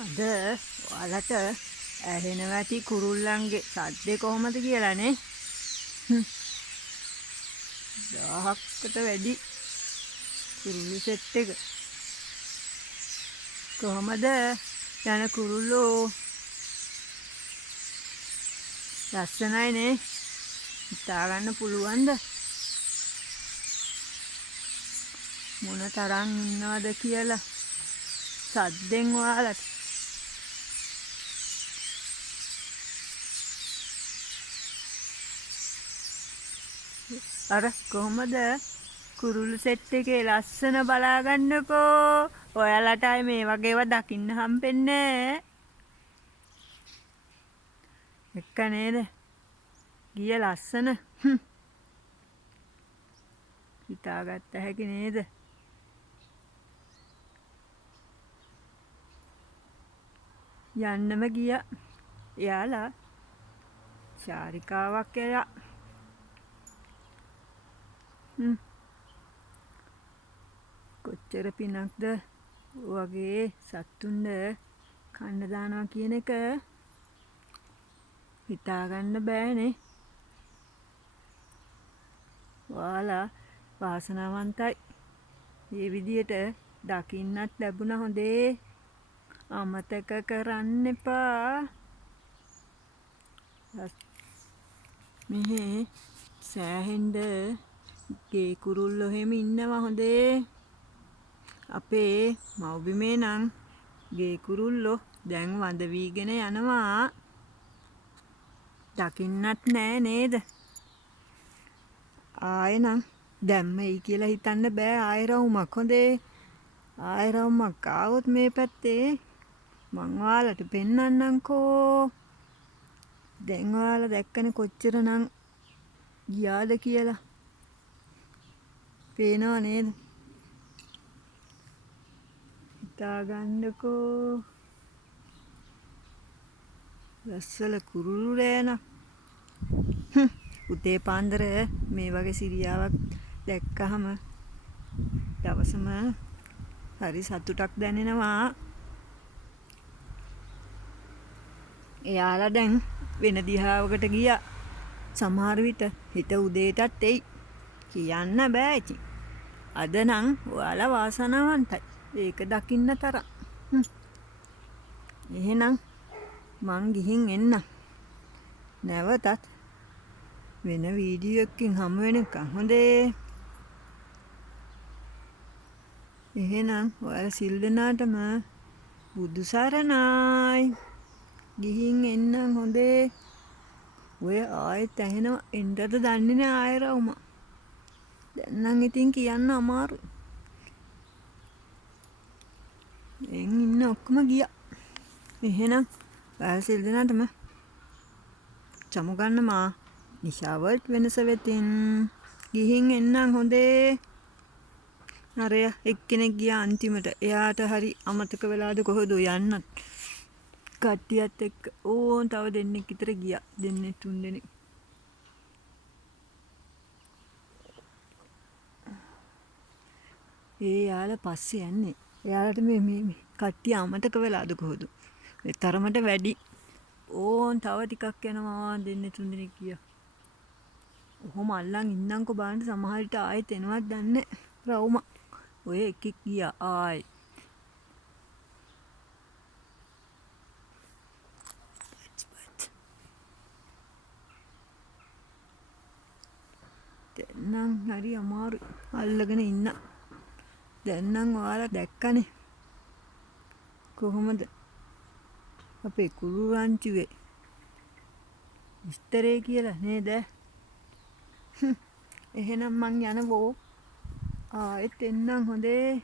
අද ඔයාලට ඇහෙනවා ඇති කුරුල්ලන්ගේ සද්දේ කොහොමද කියලානේ. 1000කට වැඩි කුරුල්ලු සෙට් එක. කොහමද යන කුරුල්ලෝ? ලස්සනයිනේ. හිතා ගන්න පුළුවන්ද? මොන තරම් ඉන්නවද කියලා සද්දෙන් ඔයාලට. අර කොහමද කුරුල්ලු සෙට් එකේ ලස්සන බලා ගන්නකෝ. ඔයාලට ආයේ මේ වගේව දකින්න හම්බෙන්නේ එක්ක නේද? ගිය ලස්සන හිතාගත්ත හැකි නේද? යන්නම ගියා. එයාලා චාරිකාවක් එයා. කොච්චර පිනක්ද වගේ සත්තුන්ද කන්න දානවා කියන එක හිතාගන්න බෑනේ. ඔයාලා වාසනාවන්තයි. මේ විදියට දකින්නත් ලැබුණා. හොඳේ. අමතක කරන්න එපා. මෙහෙ සෑහෙන්න ගේ කුරුල්ලෝ එහෙම ඉන්නවා. හොඳේ. අපේ මව්බිමේ නම් ගේ කුරුල්ලෝ දැන් වඳ වීගෙන යනවා. දකින්නත් නෑ නේද? ආයෙ නම් දැම්මයි කියලා හිතන්න බෑ. ආයෙ රවුමක්. හොඳේ. ආයෙ රවුමක් ආවොත් මේ පැත්තේ මං ඔයාලට පෙන්නන්නම්කෝ. දැන් ඔයාලා දැක්කනේ කොච්චරනම් ගියාද කියලා. පේනව නේද? හිතාගන්නකෝ. ලස්සල කුරුළු රෑනක්. උදේ පාන්දර මේ වගේ සිරියාවක් දැක්කහම දවසම හරි සතුටක් දැනෙනවා. එයාලා දැන් වෙන දිහාවකට ගියා. සමහර විට හිත උදේටත් එයි. කියන්න බෑ ඉතින්. අද නම් ඔයාලා වාසනාවන්තයි. ඒක දකින්න තරම්. එහෙනම් මං ගිහින් එන්නම්. නැවතත් වෙන වීඩියෝ එකකින් හමු වෙනකන්. හොඳේ. එහෙනම් ඔයාලා සිල් දනාටම බුදු සරණයි. ගිහින් එන්නම්. හොඳේ. ඔය ආයෙත් ඇහෙනවා. එන්නද දන්නේ නෑ ආයෙ රවුම. දැන් නම් ඉතින් කියන්න අමාරුයි. එන් ඉන්න ඔක්කොම ගියා. එහෙනම් ඔයාලා සිල් දනාටම චමු ගන්නමා. නිෂාවත් වෙනස වෙතින් ගිහින් එන්නම්. හොඳේ. අරය එක්කෙනෙක් ගියා අන්තිමට. එයාට හරි අමතක වෙලාද කොහොද යන්නත්. කට්ටියත් එක්ක ඕන් තව දෙන්නෙක් විතර ගියා. දෙන්නේ 3 දෙනෙක්. යාලා පස්සේ යන්නේ. එයාලට මේ කට්ටිය අමතක වෙලාද කොහොද? ඒ තරමට වැඩි. ඕන් තව ටිකක් යනවා. දෙන්නේ 3 දෙනෙක් ගියා. ඔහොම අල්ලන් ඉන්නම්කෝ බලන්න. සමහර විට ආයෙත් එනවත් දන්නේ රවුම. ඔය එකෙක් ගියා ආයි. දැන් නම් හරි අමාරුයි අල්ලගෙන ඉන්න. දැන් නම් ඔයාලා දැක්කනේ කොහොමද අපේ කුරුළු රංචුවේ විස්තරේ කියලා නේද? එහෙනම් මං යනවෝ. ආයෙත් එන්නම්. හොඳේ.